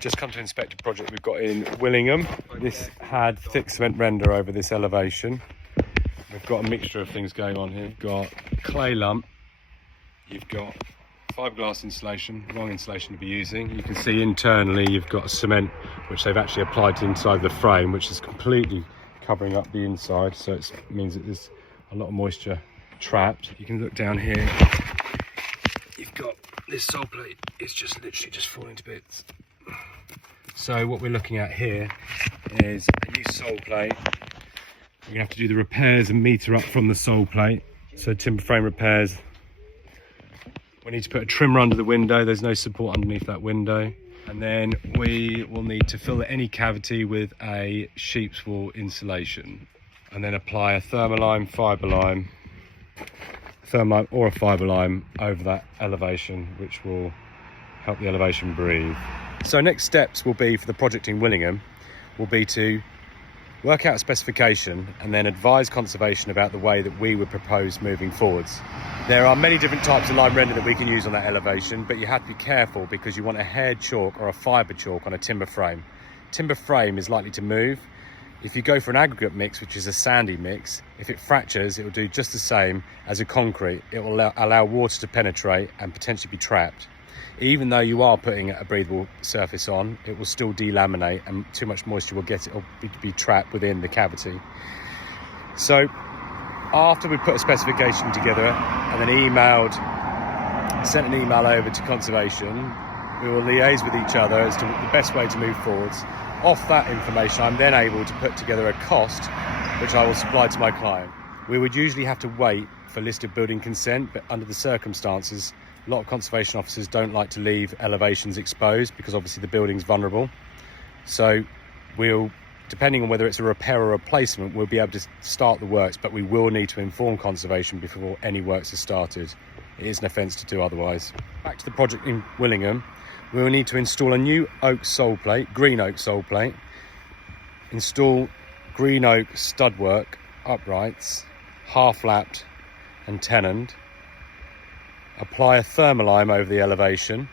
Just come to inspect a project we've got in Willingham. This had thick cement render over this elevation. We've got a mixture of things going on here. You've got clay lump, you've got fiberglass insulation, long insulation to be using. You can see internally you've got cement which they've actually applied to inside the frame, which is completely covering up the inside, so it means that there's a lot of moisture trapped. You can look down here, you've got this sole plate, it's just literally just falling to bits. So what we're looking at here is a new sole plate. We're gonna have to do the repairs and meter up from the sole plate. So timber frame repairs. We need to put a trimmer under the window. There's no support underneath that window. And then we will need to fill any cavity with a sheep's wool insulation, and then apply a thermalime, fibre lime, or a fibre lime over that elevation, which will help the elevation breathe. So next steps will be for the project in Willingham will be to work out a specification and then advise conservation about the way that we would propose moving forwards. There are many different types of lime render that we can use on that elevation, but you have to be careful because you want a haired chalk or a fibre chalk on a timber frame. Timber frame is likely to move. If you go for an aggregate mix, which is a sandy mix, if it fractures, it will do just the same as a concrete. It will allow water to penetrate and potentially be trapped. Even though you are putting a breathable surface on, it will still delaminate and too much moisture will be trapped within the cavity. So after we put a specification together and then sent an email over to conservation, we will liaise with each other as to the best way to move forwards. Off that information, I'm then able to put together a cost which I will supply to my client. We would usually have to wait for listed building consent, but under the circumstances, a lot of conservation officers don't like to leave elevations exposed because obviously the building's vulnerable. So we'll, depending on whether it's a repair or replacement, we'll be able to start the works, but we will need to inform conservation before any works are started. It is an offence to do otherwise. Back to the project in Willingham, we will need to install a new oak sole plate, green oak sole plate, install green oak studwork uprights, half lapped and tenoned, apply a thermalime over the elevation.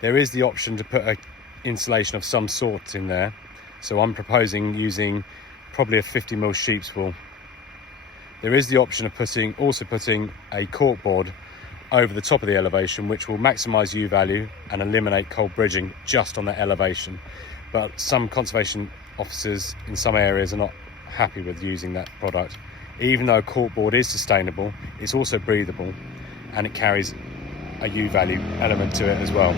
There is the option to put an insulation of some sort in there, so I'm proposing using probably a 50mm sheep's wool. There is the option of also putting a corkboard over the top of the elevation, which will maximise U value and eliminate cold bridging just on that elevation. But some conservation officers in some areas are not happy with using that product. Even though a corkboard is sustainable, it's also breathable and it carries a U value element to it as well.